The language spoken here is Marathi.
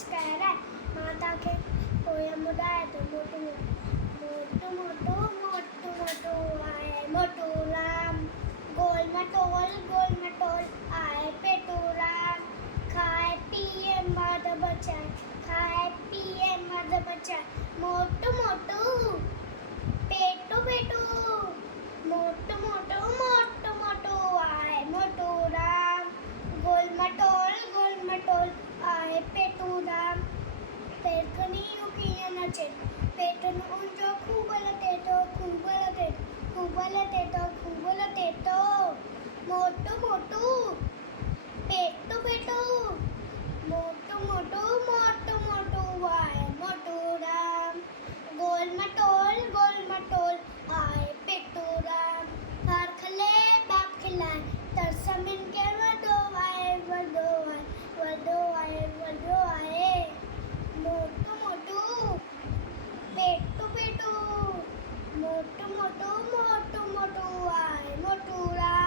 स्कैर है माता के कोई मुदाए तो मोटू मोटू मोटू मोटू मोटू आए मोटू राम गोल मटोल आए पेटू राम खाए पिए मद बचाए खाए पिए मद बचाए मोटू मोटू पेटू पेटू मोटू मोटू मोटू मोटू आए मोटू राम गोल मटोल आए पेटू राम पेटनी उकिया नचे पेटन उंजो खूबलते तो मोटू मोटू पेटू पेटू मोटू मोटू मोटू मोटू आए मोटू राम गोल मटोल आए पेटू राम पारखले बाप खिलाए तरसमिन के वदो आए मोटू मोटू पेटू पेटू मोटू मोटू आए मोटू राम